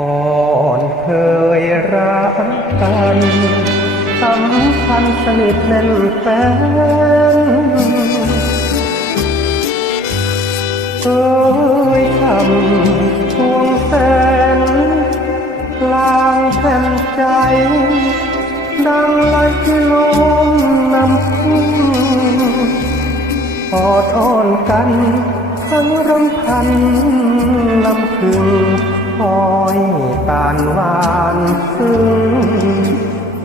ก่อนเคยรักกันสัมพันธ์สนิทแน่นแฟ้นเคยทำทวงแสนลางแผ่นใจ ดังลอยที่ลมนำพุ่งดอ้อนกันทั้งรำพันลำพึง คอยตานหวานซึ้ง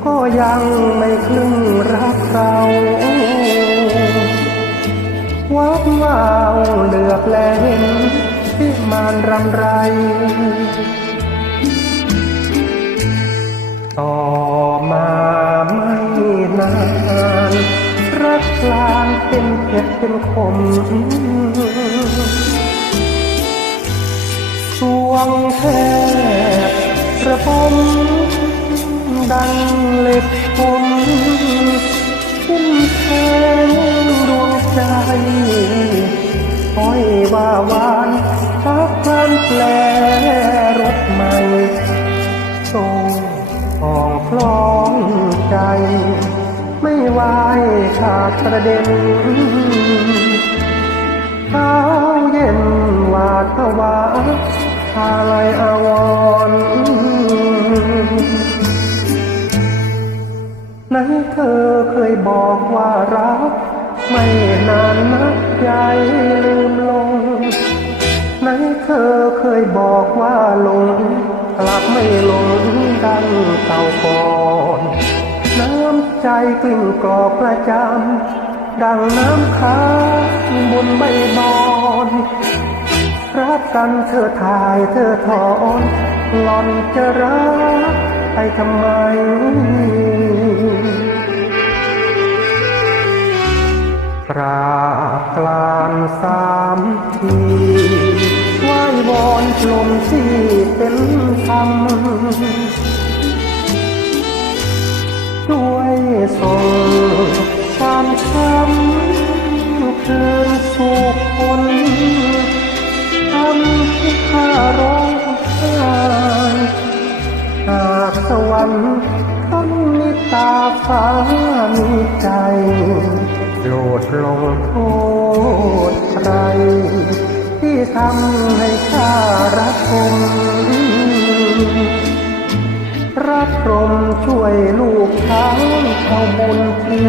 ก็ยังไม่คลึงรักเราวับวาวเหลือบแลเห็นที่มานรำไร ต่อมาไม่นาน รักกลางเป็นเผ็ดเป็นขม สวงแทบระบมดังเล็กคมขึ้นแทงดวงใจอ้อยว่าวานพักพันแปลรถใหม่โตทองคล้องใจ ไม่ไหวขาดประเด็นเท้าเย็นหวาดผวา อะไรอาวรณ์ไหนเธอเคยบอกว่ารัก ไม่นานนักใจลืมลงไหนเธอเคยบอกว่าหลงกลับไม่หลงดังเต่าก่อนน้ำใจกลิ่นกรอกประจำดังน้ำค้างบนใบบอน รักกันเธอทายเธอถอนหล่อนจะรักไปทำไม กราบกลานสามทีไหว้วอนกลมที่เป็นธรรมช่วยส่งความช้ำคืน ทำให้ข้าร้องไห้หากสวรรค์ท่านมีตาฟ้ามีใจโปรดลงโทษใคร ที่ทำให้ข้ารักคมรักรมช่วยลูกช้างเข้าบุญที